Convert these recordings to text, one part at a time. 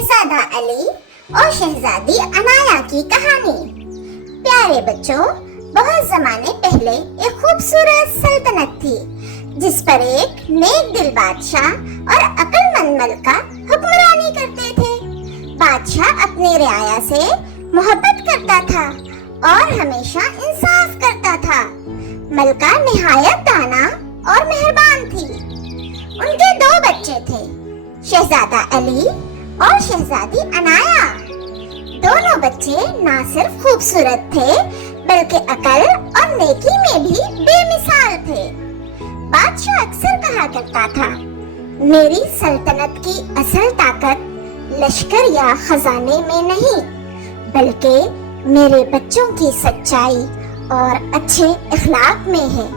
शहजादा अली और शहजादी अनाया की कहानी। प्यारे बच्चों, बहुत जमाने पहले एक खूबसूरत सल्तनत थी जिस पर एक नेक दिल बादशाह और अक्लमंद मलका हुक्मरानी करते थे। बादशाह अपनी रियाया से मोहब्बत करता था और हमेशा इंसाफ करता था। मलका निहायत दाना और मेहरबान थी। उनके 2 बच्चे थे, शहजादा अली और शहजादी अनाया। दोनों बच्चे ना सिर्फ खूबसूरत थे बल्कि अकल और नेकी में भी बेमिसाल थे। बादशाह अक्सर कहा करता था, मेरी सल्तनत की असल ताकत लश्कर या खजाने में नहीं बल्कि मेरे बच्चों की सच्चाई और अच्छे इखलाक में है।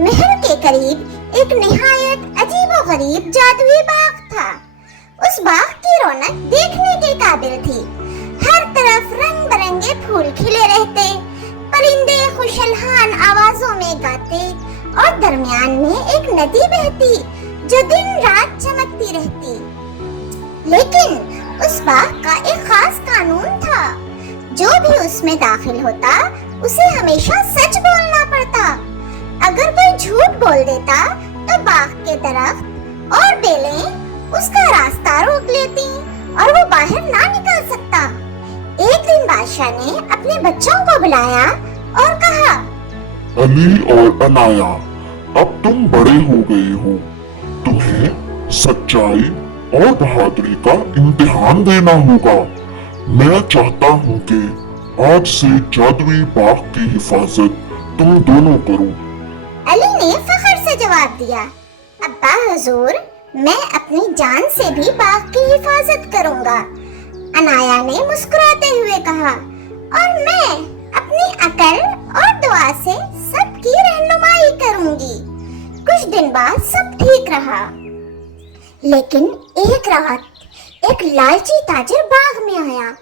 महल के करीब एक निहायत अजीबोगरीब जादुई बाग था। उस बाग की रौनक देखने के काबिल थी। हर तरफ रंग बिरंगे फूल खिले रहते, परिंदे खुशलहान आवाजों में गाते और दरमियान में एक नदी बहती जो दिन रात चमकती रहती। लेकिन उस बाग का एक खास कानून था, जो भी उसमें दाखिल होता उसे हमेशा सच बोलना पड़ता। अगर कोई झूठ बोल देता तो बाग के दरख्त और बेलें उसका रास्ता रोक लेती और वो बाहर ना निकल सकता। एक दिन बादशाह ने अपने बच्चों को बुलाया और कहा, अली और अनाया, अब तुम बड़े हो गए हो। तुम्हें सच्चाई और बहादुरी का इम्तिहान देना होगा। मैं चाहता हूँ कि आज से जादुई बाग की हिफाजत तुम दोनों करो। अली ने फख्र से जवाब दिया, अब्बा हुजूर, मैं अपनी जान से भी बाग की हिफाजत करूंगा। अनाया ने मुस्कुराते हुए कहा, और मैं अपनी अकल और दुआ से सबकी रहनुमाई करूंगी। कुछ दिन बाद सब ठीक रहा, लेकिन एक रात एक लालची ताजिर बाग में आया।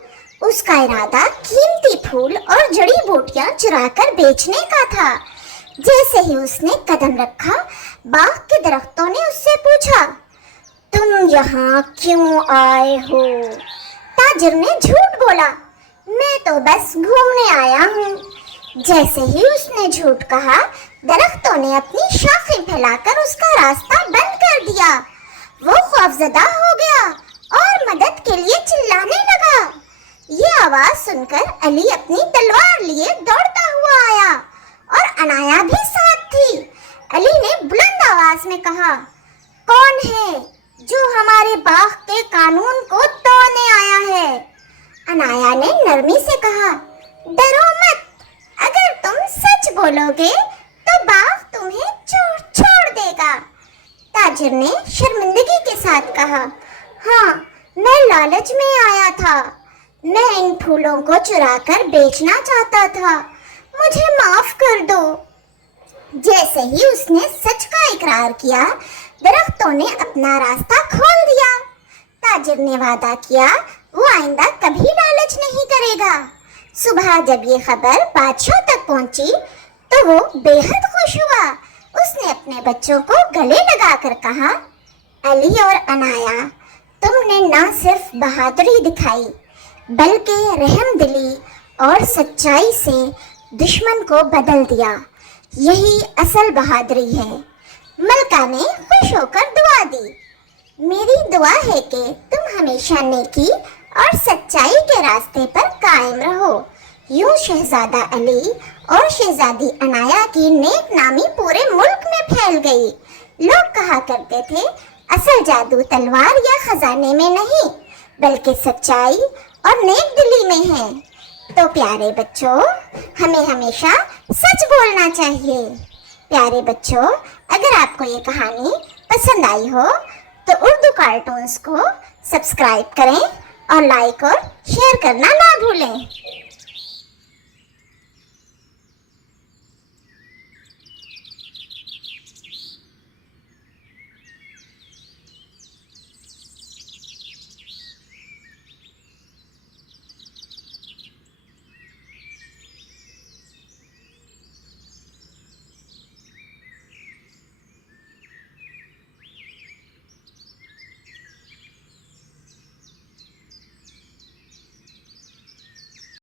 उसका इरादा कीमती फूल और जड़ी बूटियां चुराकर बेचने का था। जैसे ही उसने कदम रखा, बाग के दरख्तों ने उससे पूछा, तुम यहाँ क्यों आए हो? ताजिर ने झूठ बोला, मैं तो बस घूमने आया हूँ। जैसे ही उसने झूठ कहा, दरख्तों ने अपनी शाखें फैलाकर उसका रास्ता बंद कर दिया। वो खौफजदा हो गया और मदद के लिए चिल्लाने लगा। ये आवाज सुनकर अली अपनी तलवार लिए दौड़ता हुआ आया और अनाया भी साथ थी। अली ने बुलंद आवाज में कहा, कौन है जो हमारे बाग के कानून को तोड़ने आया है? अनाया ने नरमी से कहा, डरो मत, अगर तुम सच बोलोगे तो बाग तुम्हें छोड़ देगा। ताजिर ने शर्मिंदगी के साथ कहा, हाँ, मैं लालच में आया था। मैं इन फूलों को चुराकर बेचना चाहता था, मुझे माफ कर दो। जैसे ही उसने सच का इकरार किया, दरख्तों ने अपना रास्ता खोल दिया। ताजिर ने वादा किया वो आइंदा कभी लालच नहीं करेगा। सुबह जब ये खबर बादशाह तक पहुंची तो वो बेहद खुश हुआ। उसने अपने बच्चों को गले लगाकर कहा, अली और अनाया, तुमने न सिर्फ बहादुरी दिखाई बल्कि रहमदिली और सच्चाई से दुश्मन को बदल दिया। यही असल बहादुरी है। मलका ने खुश होकर दुआ दी, मेरी दुआ है कि तुम हमेशा नेकी और सच्चाई के रास्ते पर कायम रहो। यूं शहजादा अली और शहजादी अनाया की नेक नामी पूरे मुल्क में फैल गई। लोग कहा करते थे, असल जादू तलवार या खजाने में नहीं बल्कि सच्चाई और नेक दिली में है। तो प्यारे बच्चों, हमें हमेशा सच बोलना चाहिए। प्यारे बच्चों, अगर आपको ये कहानी पसंद आई हो तो उर्दू कार्टून्स को सब्सक्राइब करें और लाइक और शेयर करना ना भूलें।